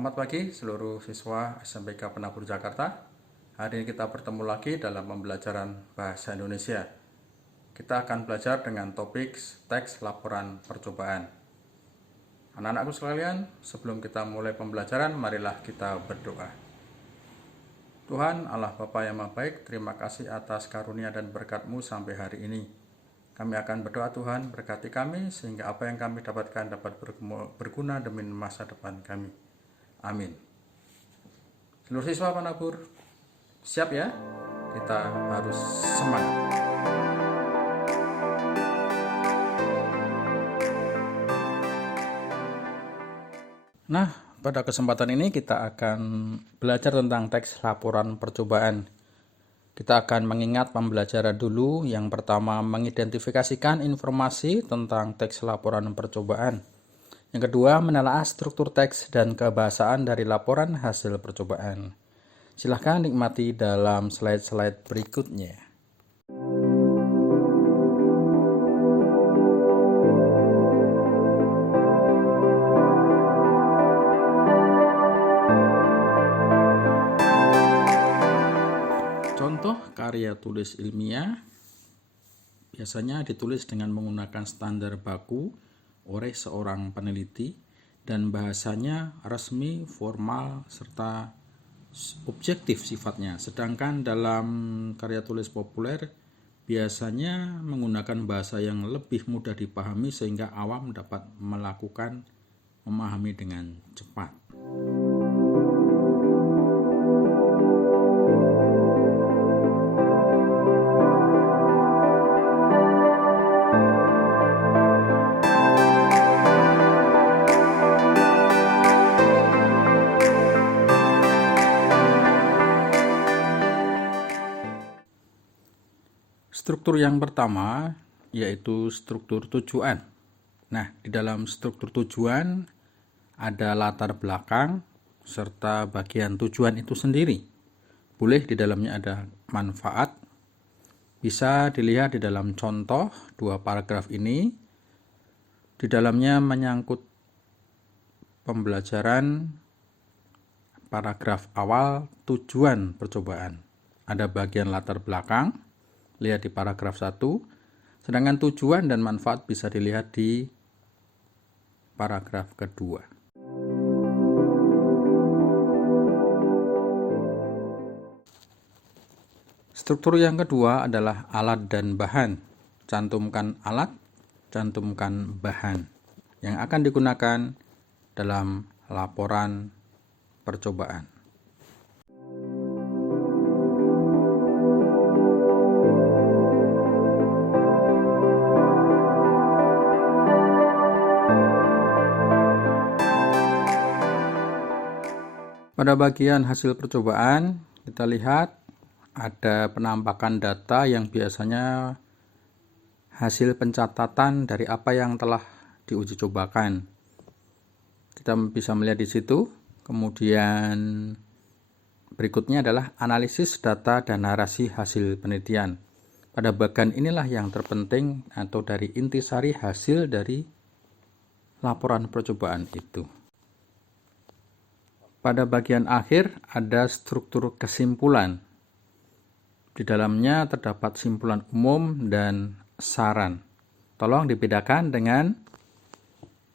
Selamat pagi seluruh siswa SMPK Penabur Jakarta. Hari ini kita bertemu lagi dalam pembelajaran Bahasa Indonesia. Kita akan belajar dengan topik teks laporan percobaan. Anak-anakku sekalian, sebelum kita mulai pembelajaran, marilah kita berdoa. Tuhan Allah Bapa yang Maha Baik, terima kasih atas karunia dan berkat-Mu sampai hari ini. Kami akan berdoa Tuhan, berkati kami sehingga apa yang kami dapatkan dapat berguna demi masa depan kami. Amin. Seluruh siswa penabur, siap ya? Kita harus semangat. Nah, pada kesempatan ini kita akan belajar tentang teks laporan percobaan. Kita akan mengingat pembelajaran dulu. Yang pertama, mengidentifikasikan informasi tentang teks laporan percobaan. Yang kedua, menelaah struktur teks dan kebahasaan dari laporan hasil percobaan. Silahkan nikmati dalam slide-slide berikutnya. Contoh karya tulis ilmiah biasanya ditulis dengan menggunakan standar baku oleh seorang peneliti dan bahasanya resmi, formal, serta objektif sifatnya. Sedangkan dalam karya tulis populer biasanya menggunakan bahasa yang lebih mudah dipahami sehingga awam dapat memahami dengan cepat. Struktur yang pertama yaitu struktur tujuan. Nah, di dalam struktur tujuan ada latar belakang serta bagian tujuan itu sendiri. Boleh di dalamnya ada manfaat. Bisa dilihat di dalam contoh dua paragraf ini. Di dalamnya menyangkut pembelajaran paragraf awal tujuan percobaan. Ada bagian latar belakang. Lihat di paragraf 1, sedangkan tujuan dan manfaat bisa dilihat di paragraf kedua. Struktur yang kedua adalah alat dan bahan. Cantumkan alat, cantumkan bahan yang akan digunakan dalam laporan percobaan. Pada bagian hasil percobaan, kita lihat ada penampakan data yang biasanya hasil pencatatan dari apa yang telah diuji cobakan. Kita bisa melihat di situ. Kemudian berikutnya adalah analisis data dan narasi hasil penelitian. Pada bagian inilah yang terpenting atau dari intisari hasil dari laporan percobaan itu. Pada bagian akhir ada struktur kesimpulan. Di dalamnya terdapat simpulan umum dan saran. Tolong dibedakan dengan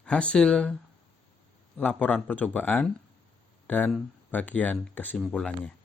hasil laporan percobaan dan bagian kesimpulannya.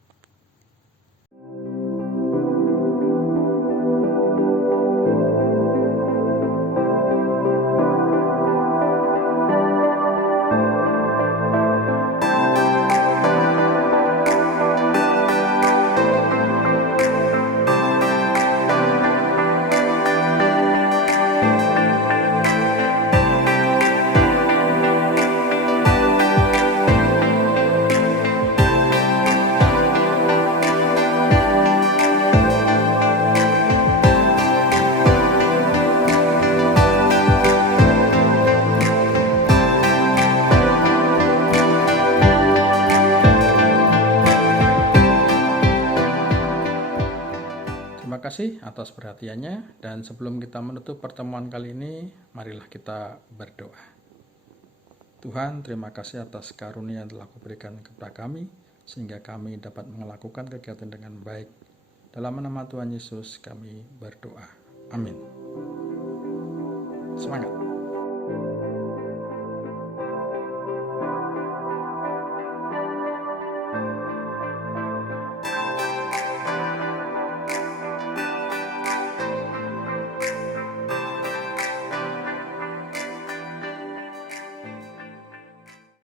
Terima kasih atas perhatiannya, dan sebelum kita menutup pertemuan kali ini, marilah kita berdoa. Tuhan, terima kasih atas karunia yang telah Kau berikan kepada kami, sehingga kami dapat melakukan kegiatan dengan baik. Dalam nama Tuhan Yesus kami berdoa. Amin. Semangat.